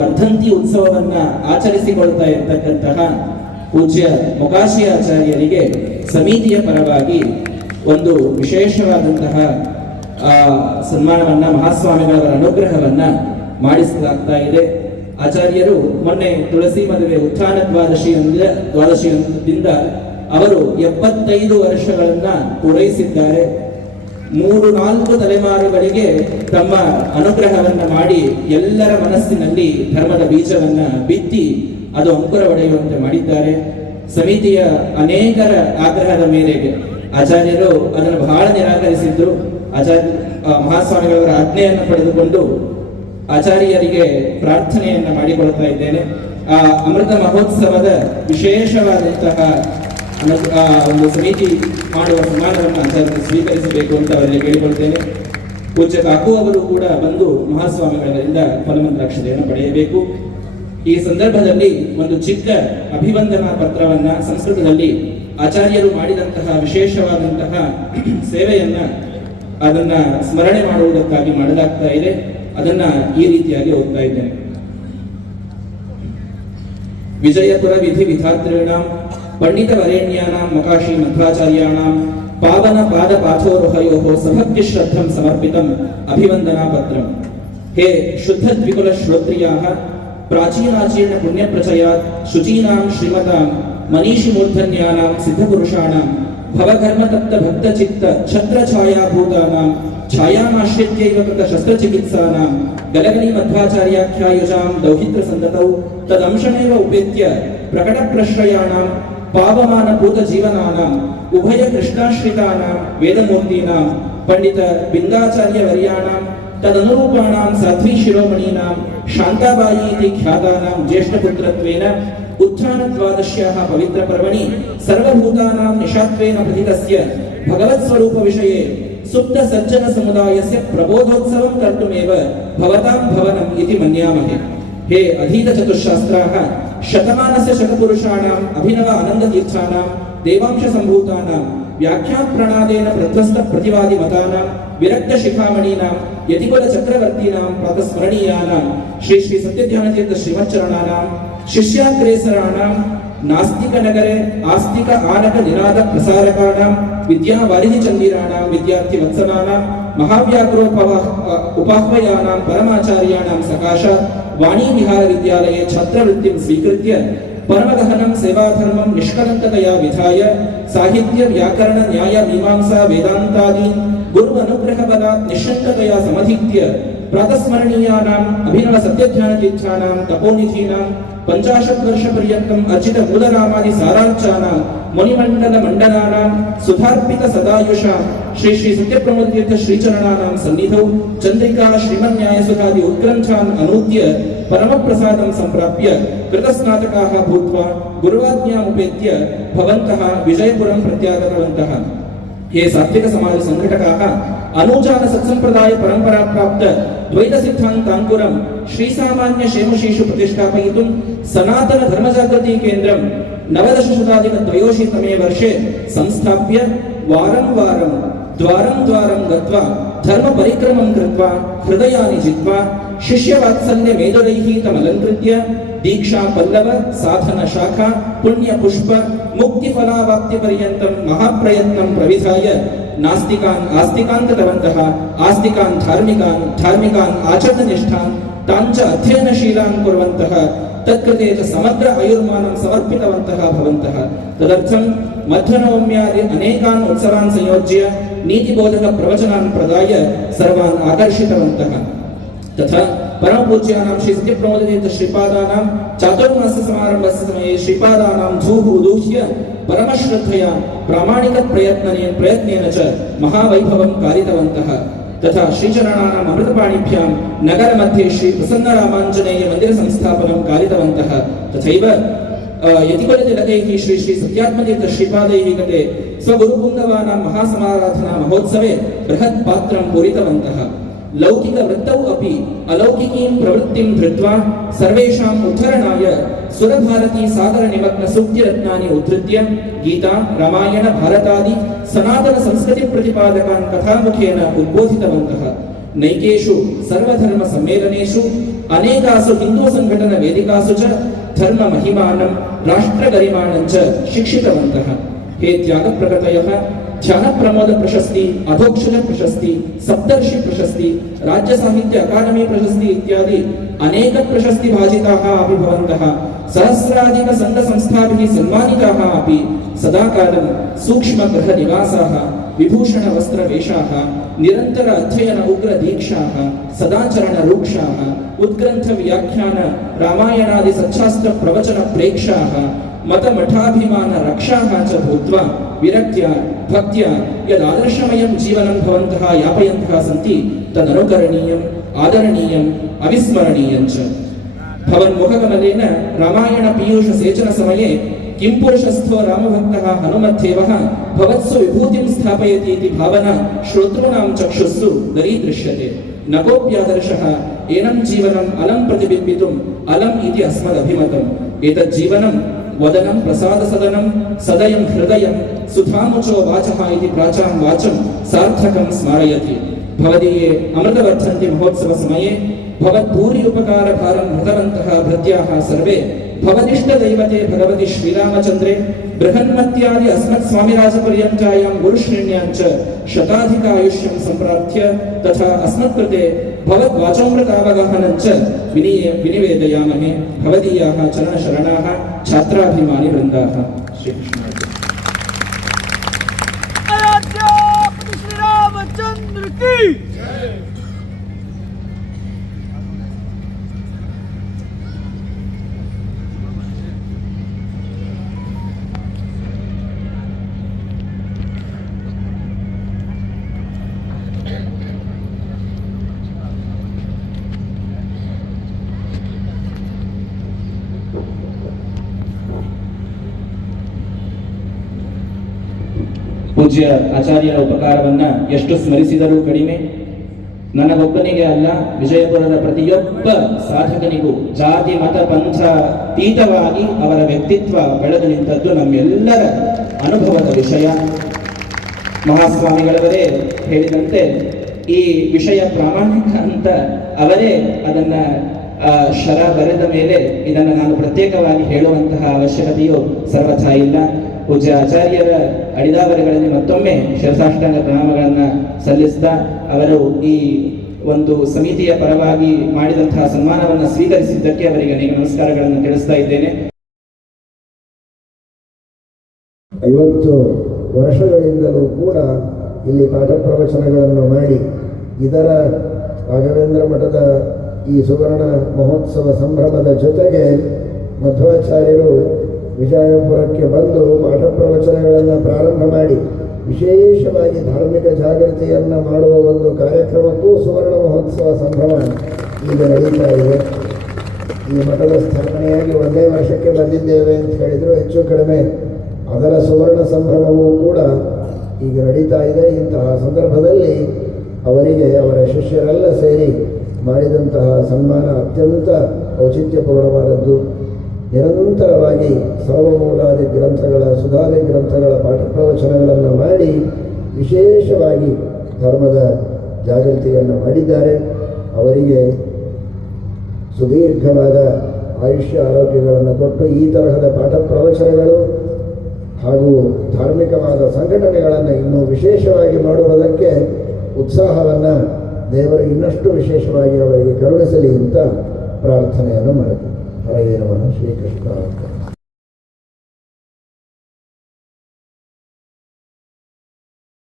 ವರ್ಧಂತಿ ಉತ್ಸವವನ್ನ ಆಚರಿಸಿಕೊಳ್ತಾ ಇರತಕ್ಕಂತಹ ಪೂಜ್ಯ ಮೊಕಾಶಿ ಆಚಾರ್ಯರಿಗೆ ಸಮಿತಿಯ ಪರವಾಗಿ ಒಂದು ವಿಶೇಷವಾದಂತಹ ಸನ್ಮಾನವನ್ನ ಮಹಾಸ್ವಾಮಿಗಳವರ ಅನುಗ್ರಹವನ್ನ ಮಾಡಿಸಲಾಗ್ತಾ ಇದೆ. ಆಚಾರ್ಯರು ಮೊನ್ನೆ ತುಳಸಿ ಮದುವೆ ಉತ್ಥಾನ ದ್ವಾದಶಿಯಿಂದ ಅವರು 75 ವರ್ಷಗಳನ್ನ ಪೂರೈಸಿದ್ದಾರೆ. 3-4 ತಲೆಮಾರುಗಳಿಗೆ ತಮ್ಮ ಅನುಗ್ರಹವನ್ನ ಮಾಡಿ ಎಲ್ಲರ ಮನಸ್ಸಿನಲ್ಲಿ ಧರ್ಮದ ಬೀಜವನ್ನ ಬಿತ್ತಿ ಅದು ಅಂಕುರ ಒಡೆಯುವಂತೆ ಮಾಡಿದ್ದಾರೆ. ಸಮಿತಿಯ ಅನೇಕರ ಆಗ್ರಹದ ಮೇರೆಗೆ ಆಚಾರ್ಯರು ಅದನ್ನು ಬಹಳ ನಿರಾಕರಿಸಿದ್ರು. ಮಹಾಸ್ವಾಮಿಗಳವರ ಆಜ್ಞೆಯನ್ನು ಪಡೆದುಕೊಂಡು ಆಚಾರ್ಯರಿಗೆ ಪ್ರಾರ್ಥನೆಯನ್ನ ಮಾಡಿಕೊಳ್ತಾ ಇದ್ದೇನೆ. ಆ ಅಮೃತ ಮಹೋತ್ಸವದ ವಿಶೇಷವಾದಂತಹ ಒಂದು ಸಮಿತಿ ಮಾಡುವ ಸನ್ಮಾನವನ್ನು ಆಚಾರ್ಯರು ಸ್ವೀಕರಿಸಬೇಕು ಅಂತ ಅವರಲ್ಲಿ ಕೇಳಿಕೊಳ್ತೇನೆ. ಪೂಜ್ಯ ಕಾಕು ಅವರು ಕೂಡ ಬಂದು ಮಹಾಸ್ವಾಮಿಗಳಿಂದ ಫಲಮಂತ್ರಾಕ್ಷತೆಯನ್ನು ಪಡೆಯಬೇಕು. ಈ ಸಂದರ್ಭದಲ್ಲಿ ಒಂದು ಚಿಕ್ಕ ಅಭಿವಂದನಾ ಪತ್ರವನ್ನ ಸಂಸ್ಕೃತದಲ್ಲಿ ಆಚಾರ್ಯರು ಮಾಡಿದಂತಹ ವಿಶೇಷವಾದಂತಹ ಸೇವೆಯನ್ನ ಅದನ್ನ ಸ್ಮರಣೆ ಮಾಡುವುದಕ್ಕಾಗಿ ಮಾಡಲಾಗ್ತಾ ಇದೆ. ಅದನ್ನ ಈ ರೀತಿಯಾಗಿ ಓದ್ತಾ ಇದ್ದೇನೆ. ವಿಜಯಪುರ ವಿಧಿ ವಿಧಾತೃಣಾಂ ಪಂಡಿತ ವರೇಣ್ಯಾನಾಂ ಮೊಕಾಶಿ ಮಧ್ವಾಚಾರ್ಯಾಣಾಂ ಪಾವನ ಪಾದ ಪಾಥೋರೋಹಯೋಃ ಸಭಕ್ತಿ ಶ್ರದ್ಧಂ ಸಮರ್ಪಿತಂ ಅಭಿವಂದನಾ ಪತ್ರಂ. ಹೇ ಶುದ್ಧ ದ್ವಿಕುಲ ಶ್ರೋತ್ರಿಯಾಃ ಪ್ರಾಚೀನಾಚೀರ್ಣ ಪುಣ್ಯ ಪ್ರಚಯಾತ್ ಶುಚೀನಾಂ ಶ್ರೀಮತಾಂ ಮನೀಷಿ ಮೂರ್ಧನ್ಯಾನಾಂ ಸಿದ್ಧಪುರುಷಾಣಾಂ ಭವಕರ್ಮ ತಪ್ತ ಭಕ್ತ ಚಿತ್ತ ಛತ್ರ ಛಾಯಾಭೂತಾನಾಂ ಛಾಯಾಮಾಶ್ರಿತ್ಯೈವ ಕೃತ ಶಸ್ತ್ರಚಿಕಿತ್ಸಾನಾಂ ಗಲಗಲಿ ಮಧ್ವಾಚಾರ್ಯಾಖ್ಯಾಯುಜಾಂ ದೌಹಿತ್ರ ಸಂತತೌ ತದಂಶಮೇವ ಉಪೇತ್ಯ ಪ್ರಕಟ ಪ್ರಶ್ರಯಾಣಾಂ ಪಾವಮಾನ ಭೂತ ಜೀವನಾನಾಂ ಉಭಯ ಕೃಷ್ಣಾಶ್ರಿತಾನಾಂ ವೇದಮೂರ್ತೀನಾಂ ಪಂಡಿತ ಬಿಂದಾಚಾರ್ಯ ವರ್ಯಾಣಾಂ ತದನುರೂಪಾಣಾಂ ಸಾಧ್ವಿ ಶಿರೋಮಣೀನಾಂ ಶಾಂತಾಬಾಯಿ ಇತಿ ಖ್ಯಾತಾನಾಂ ಜ್ಯೇಷ್ಠಪುತ್ರತ್ವೇನ ಉತ್ಥಾನ ದ್ವಾದಶ್ಯಾಃ ಪವಿತ್ರ ಪರ್ವಣಿ ಸರ್ವಭೂತಾನಾಂ ನಿಶಾತ್ವೇನ ಪ್ರತಿತಸ್ಯ ಭಗವತ್ ಸ್ವರೂಪ ವಿಷಯೇ ಸುಪ್ತ ಸಜ್ಜನ ಸಮುದಾಯಸ್ಯ ಪ್ರಬೋಧೋತ್ಸವಂ ಕರ್ತುಮೇವ ಭವತಾಂ ಭವನಂ ಇತಿ ಮನ್ಯಾಮಹೆ. ಹೇ ಅಧೀತ ಚತುಶಾಸ್ತ್ರಾಃ ಶತಮಾನಸ್ಯ ಶತಪುರುಷಾಣಾಂ ಅಭಿನವ ಆನಂದ ತೀರ್ಥಾನಾಂ ದೇವಾಂಶ ಸಂಭೂತಾನಾಂ ವ್ಯಾಖ್ಯಾ ಪ್ರಣಾದೇನ ಪ್ರಧ್ವಸ್ತ ಪ್ರತಿವಾದಿ ಮತಾನಾಂ ವಿರಕ್ತ ಶಿಖಾಮಣೀನಾಂ ಯತಿಕುಲ ಚಕ್ರವರ್ತೀನಾಂ ಪ್ರಾತಸ್ಮರಣೀಯಾನಾಂ ಶ್ರೀ ಶ್ರೀ ಸತ್ಯಧ್ಯಾನತೀರ್ಥ ಶ್ರೀಮಚ್ಚರಣಾನಾಂ ಶಿಷ್ಯಾಗ್ರೇಸರಾಣಾಂ ನಾಸ್ತಿಕ ನಗರೆ ಆಸ್ತಿಕ ಆನಕ ನಿನಾದ ಪ್ರಸಾರಕಾಣಾಂ ವಿದ್ಯಾ ವಾರಿಧಿ ಚಂದಿರಾಣಾಂ ವಿದ್ಯಾರ್ಥಿ ವತ್ಸಲಾನಾಂ ಮಹಾವ್ಯಾಘ್ರೋಪಾಹ್ವಯಾನಾಂ ಪರಮಾಚಾರ್ಯಾಣಾಂ ಸಕಾಶಾತ್ ವಾಣಿ ವಿಹಾರ ವಿದ್ಯಾಲಯೇ ಛಾತ್ರವೃತ್ತಿಂ ಸ್ವೀಕೃತ್ಯ ಪರಮಗಹನಂ ಸೇವಾಧರ್ಮಂ ನಿಷ್ಕಲಂಕತೆಯಾ ವಿಧಾಯ ಸಾಹಿತ್ಯ ವ್ಯಾಕರಣ ನ್ಯಾಯ ಮೀಮಾಂಸಾ ವೇದಾಂತಾದೀನ್ ಗುರು ಅನುಗ್ರಹ ಬಲಾತ್ ನಿಶ್ಶಂಕತೆಯಾ ಸಮಧಿತ್ಯ ಪ್ರಾತಸ್ಮರಣೀಯಾನಾಂ ಅಭಿನವ ಸತ್ಯಜ್ಞಾನತೀರ್ಥಾನಾಂ ತಪೋನಿಧೀನಾಂ 50 ವರ್ಷ ಪರ್ಯಂತಂ ಅರ್ಚಿತ ಮೂಲರಾಮಾದಿ ಸಾರಾಂಚಾನಾಂ ಮುನಿಮಂಡಲ ಮಂಡಲಾನಾಂ ಸುಧಾರ್ಪಿತ ಸದಾಯುಷಾಂ ಶ್ರೀ ಶ್ರೀ ಸತ್ಯಪ್ರಮೋದತೀರ್ಥ ಶ್ರೀಚರಣಾನಾಂ ಸನ್ನಿಧೌ ಚಂದ್ರಿಕಾ ಶ್ರೀಮನ್ಯಾಯಸುಧಾದಿ ಉತ್ಗ್ರಂಥಾನ್ ಅನೂದ್ಯ ಪರಮಪ್ರಸಾದಂ ಸಂಪ್ರಾಪ್ಯ ಕೃತಸ್ನಾತಕಾಃ ಭೂತ್ವಾ ಗುರುವಾಜ್ಞಾಮುಪೇತ್ಯ ಭವಂತಃ ವಿಜಯಪುರಂ ಪ್ರತ್ಯಾಗತವಂತಃ. ಹೇ ಸಾತ್ವಿಕ ಸಮಾಜ ಸಂಘಟಕಾಃ ಅನೂಚಾನ ಸತ್ಸಂಪ್ರದಾಯ ಪರಂಪರಾ ಪ್ರಾಪ್ತ ದ್ವೈತ ಸಿದ್ಧಾಂತಾಂಕುರಂ ಶ್ರೀ ಸಾಮಾನ್ಯ ಶೇಮಶೀಷು ಪ್ರತಿಷ್ಠಾಪಯಿತುಂ ಸನಾತನ ಧರ್ಮ ಜಾಗೃತಿ ಕೇಂದ್ರಂ 19 ಶತಾಧಿಕ 23 ವರ್ಷೆ ಸಂಸ್ಥಾಪ್ಯ ವಾರಂ ವಾರಂ ದ್ವಾರಂ ದ್ವಾರಂ ಗತ್ವಾ ಧರ್ಮ ಪರಿಕ್ರಮಂ ಕೃತ್ವಾ ಹೃದಯಾನಿ ಜಿತ್ವಾ ಶಿಷ್ಯ ವಾತ್ಸಲ್ಯ ಮೇಧುರೈಃ ತಮಲಂಕೃತ್ಯ ದೀಕ್ಷಾ ಪಲ್ಲವ ಸಾಧನ ಶಾಖಾ ಪುಣ್ಯ ಪುಷ್ಪ ಮುಕ್ತಿ ಫಲಾವಾಪ್ತಿ ಪರ್ಯಂತಂ ಮಹಾಪ್ರಯತ್ನಂ ಪ್ರವಿಧಾಯ ನಾಸ್ತಿಕಾನ್ ಆಸ್ತಿಕಾಂತವಂತಹ ಆಸ್ತಿಕಾನ್ ಧಾರ್ಮಿಕಾನ್ ಧಾರ್ಮಿಕಾನ್ ಆಚರಣನಿಷ್ಠಾನ್ ತಾಂಚ ಅಧ್ಯಯನಶೀಲಾನ್ ಕುರ್ವಂತಹ ತತ್ಕೃತೆ ಚ ಸಮಗ್ರ ಆಯುರ್ಮಾನಂ ಸಮರ್ಪಿತವಂತಹ ಭವಂತಃ. ತದರ್ಥಂ ಮಧ್ವನವಮ್ಯಾದಿ ಅನೇಕಾನ್ ಉತ್ಸವಾನ್ ಸಂಯೋಜ್ಯ ನೀತಿಬೋಧಕ ಪ್ರವಚನಾನ್ ಪ್ರದಾಯ ಸರ್ವಾನ್ ಆಕರ್ಷಿತವಂತಹ. तथा परम पूज्यानां श्री सत्यप्रमोदतीर्थ श्रीपादानां चातुर्मास समारंभस्य समये श्रीपादानां धूः उदूह्य परमश्रद्धया प्रामाणिक प्रयत्नेन च महावैभवं कारितवन्तः. तथा श्रीचरणानां अमृतपाणिभ्यां नगरमध्ये श्री प्रसन्नरामाञ्जनेय मन्दिर संस्थापनं कारितवन्तः. तथैव यतिकुलतिलकैः श्री श्री सत्यात्मतीर्थ श्रीपादैः गते स्वगुरुपुङ्गवानां महासमाराधना महोत्सवे बृहत् पात्रं पूरितवन्तः. लौकिक वृत्तौ अपि अलौकिकीं प्रवृत्तिं धृत्वा सर्वेषाम् उद्धरणाय सुरभारती सागर निमग्न सूक्तिरत्नानि उद्धृत्य गीता रामायण भारतादि सनातन संस्कृति प्रतिपादकान् कथामुखेन उद्बोधितवन्तः. नैकेषु सर्वधर्म सम्मेलनेषु अनेकासु हिंदू संघटन वेदिकासु च धर्म महिमानं राष्ट्रगरिमाणं च शिक्षितवन्तः। हे त्याग प्रकटयः ध्यान प्रमोद प्रशस्ति, अधोक्षज प्रशस्ति, सप्तर्षि प्रशस्ति, राज्य साहित्य अकादमी प्रशस्ति इत्यादि अनेक प्रशस्ति भाजिताः अपि भवन्तः। सहस्राधिक संघ संस्थाभिः सन्मानिताः अपि सदाकालं सूक्ष्म गृह निवासाः, विभूषण वस्त्र वेशाः, निरंतर अध्ययन उग्र दीक्षाः, सदाचरण रूक्षाः, उद्ग्रंथ व्याख्यान रामायणादि सच्छास्त्र प्रवचन प्रेक्षाः, मत मठाभिमान रक्षाः च भूत्वा विरक्त्या भक्त्या यदादर्शमयं जीवनं भवन्तः यापयन्तः सन्ति तदनुकरणीयम् आदरणीयम् अविस्मरणीयं च। भवन्मुखकमलेन रामायण पीयूष सेचन समये किं पुरुषस्थो रामभक्तः हनुमद्देवः भवत्सु विभूतिं स्थापयति इति भावना श्रोतॄणां चक्षुषु दरीदृश्यते। न कोऽप्यादर्शः एनं जीवनम् अलं प्रतिबिम्बितुम् अलम् इति अस्मदभिमतम्। एतत् जीवनं वदनं प्रसादसदनं सदयं हृदयं सुधामुचो वाचः इति प्राचां वाचं सार्थकं स्मारयति। भवदीये अमृतवर्धन्ति महोत्सव समये भवद्भूरि उपकार भारं हृतवन्तः भृत्याः सर्वे भवदिष्ट दैवते भगवति श्रीरामचन्द्रे बृहन्मत्यादि अस्मत् स्वामिराजपर्यन्तायां गुरुश्रेण्यां च शताधिकायुष्यं सम्प्रार्थ्य तथा अस्मत्कृते भवद्वाचोमृतावगाहनं च विनिवेदयामहे। भवदीयाः चरणशरणाः छात्राभिमानी वृन्दाः। श्रीकृष्ण। श्री रामचंद्र की ಪೂಜ್ಯ ಆಚಾರ್ಯರ ಉಪಕಾರವನ್ನ ಎಷ್ಟು ಸ್ಮರಿಸಿದರೂ ಕಡಿಮೆ. ನನಗೊಬ್ಬನಿಗೆ ಅಲ್ಲ, ವಿಜಯಪುರದ ಪ್ರತಿಯೊಬ್ಬ ಸಾಧಕನಿಗೂ ಜಾತಿ ಮತ ಪಂಥ ಅತೀತವಾಗಿ ಅವರ ವ್ಯಕ್ತಿತ್ವ ಬೆಳೆದು ನಿಂತದ್ದು ನಮ್ಮೆಲ್ಲರ ಅನುಭವದ ವಿಷಯ. ಮಹಾಸ್ವಾಮಿಗಳವರೇ ಹೇಳಿದಂತೆ ಈ ವಿಷಯ ಪ್ರಾಮಾಣಿಕ ಅಂತ ಅವರೇ ಅದನ್ನ ಶರ ಬರೆದ ಮೇಲೆ ಇದನ್ನು ನಾನು ಪ್ರತ್ಯೇಕವಾಗಿ ಹೇಳುವಂತಹ ಅವಶ್ಯಕತೆಯು ಸರ್ವಥಾ ಇಲ್ಲ. ಪೂಜ್ಯ ಆಚಾರ್ಯರ ಅಡಿದಾವರೆಗಳಲ್ಲಿ ಮತ್ತೊಮ್ಮೆ ಶಿರಸಾಷ್ಟಾಂಗ ಪ್ರಣಾಮಗಳನ್ನು ಸಲ್ಲಿಸಿದ ಅವರು ಈ ಒಂದು ಸಮಿತಿಯ ಪರವಾಗಿ ಮಾಡಿದಂತಹ ಸನ್ಮಾನವನ್ನು ಸ್ವೀಕರಿಸಿದ್ದಕ್ಕೆ ಅವರಿಗೆ ಅನೇಕ ನಮಸ್ಕಾರಗಳನ್ನು ತಿಳಿಸ್ತಾ ಇದ್ದೇನೆ. 50 ವರ್ಷಗಳಿಂದಲೂ ಕೂಡ ಇಲ್ಲಿ ಪಾಠ ಪ್ರವಚನಗಳನ್ನು ಮಾಡಿ ಇದರ ರಾಘವೇಂದ್ರ ಮಠದ ಈ ಸುವರ್ಣ ಮಹೋತ್ಸವ ಸಂಭ್ರಮದ ಜೊತೆಗೆ ಮಧ್ವಾಚಾರ್ಯರು ವಿಜಯಪುರಕ್ಕೆ ಬಂದು ಪಾಠ ಪ್ರವಚನಗಳನ್ನು ಪ್ರಾರಂಭ ಮಾಡಿ ವಿಶೇಷವಾಗಿ ಧಾರ್ಮಿಕ ಜಾಗೃತಿಯನ್ನು ಮಾಡುವ ಒಂದು ಕಾರ್ಯಕ್ರಮಕ್ಕೂ ಸುವರ್ಣ ಮಹೋತ್ಸವ ಸಂಭ್ರಮ ಈಗ ನಡೀತಾ ಇದೆ. ಈ ಮಠದ ಸ್ಥಾಪನೆಯಾಗಿ 1ನೇ ವರ್ಷಕ್ಕೆ ಬಂದಿದ್ದೇವೆ ಅಂತ ಹೇಳಿದರು, ಹೆಚ್ಚು ಕಡಿಮೆ ಅದರ ಸುವರ್ಣ ಸಂಭ್ರಮವೂ ಕೂಡ ಈಗ ನಡೀತಾ ಇದೆ. ಇಂತಹ ಸಂದರ್ಭದಲ್ಲಿ ಅವರಿಗೆ ಅವರ ಶಿಷ್ಯರೆಲ್ಲ ಸೇರಿ ಮಾಡಿದಂತಹ ಸನ್ಮಾನ ಅತ್ಯಂತ ಔಚಿತ್ಯಪೂರ್ಣವಾದದ್ದು. ನಿರಂತರವಾಗಿ ಸರ್ವಮೂಲಾದಿ ಗ್ರಂಥಗಳ ಸುಧಾದಿ ಗ್ರಂಥಗಳ ಪಾಠ ಪ್ರವಚನಗಳನ್ನು ಮಾಡಿ ವಿಶೇಷವಾಗಿ ಧರ್ಮದ ಜಾಗೃತಿಯನ್ನು ಮಾಡಿದ್ದಾರೆ. ಅವರಿಗೆ ಸುದೀರ್ಘವಾದ ಆಯುಷ್ಯ ಆರೋಗ್ಯಗಳನ್ನು ಕೊಟ್ಟು ಈ ತರಹದ ಪಾಠ ಪ್ರವಚನಗಳು ಹಾಗೂ ಧಾರ್ಮಿಕವಾದ ಸಂಘಟನೆಗಳನ್ನು ಇನ್ನೂ ವಿಶೇಷವಾಗಿ ಮಾಡುವುದಕ್ಕೆ ಉತ್ಸಾಹವನ್ನು ದೇವರು ಇನ್ನಷ್ಟು ವಿಶೇಷವಾಗಿ ಅವರಿಗೆ ಕರುಣಿಸಲಿ ಅಂತ ಪ್ರಾರ್ಥನೆಯನ್ನು ಮಾಡಿದರು. ಹರೇ ನಮಃ ಶ್ರೀಕೃಷ್ಣ.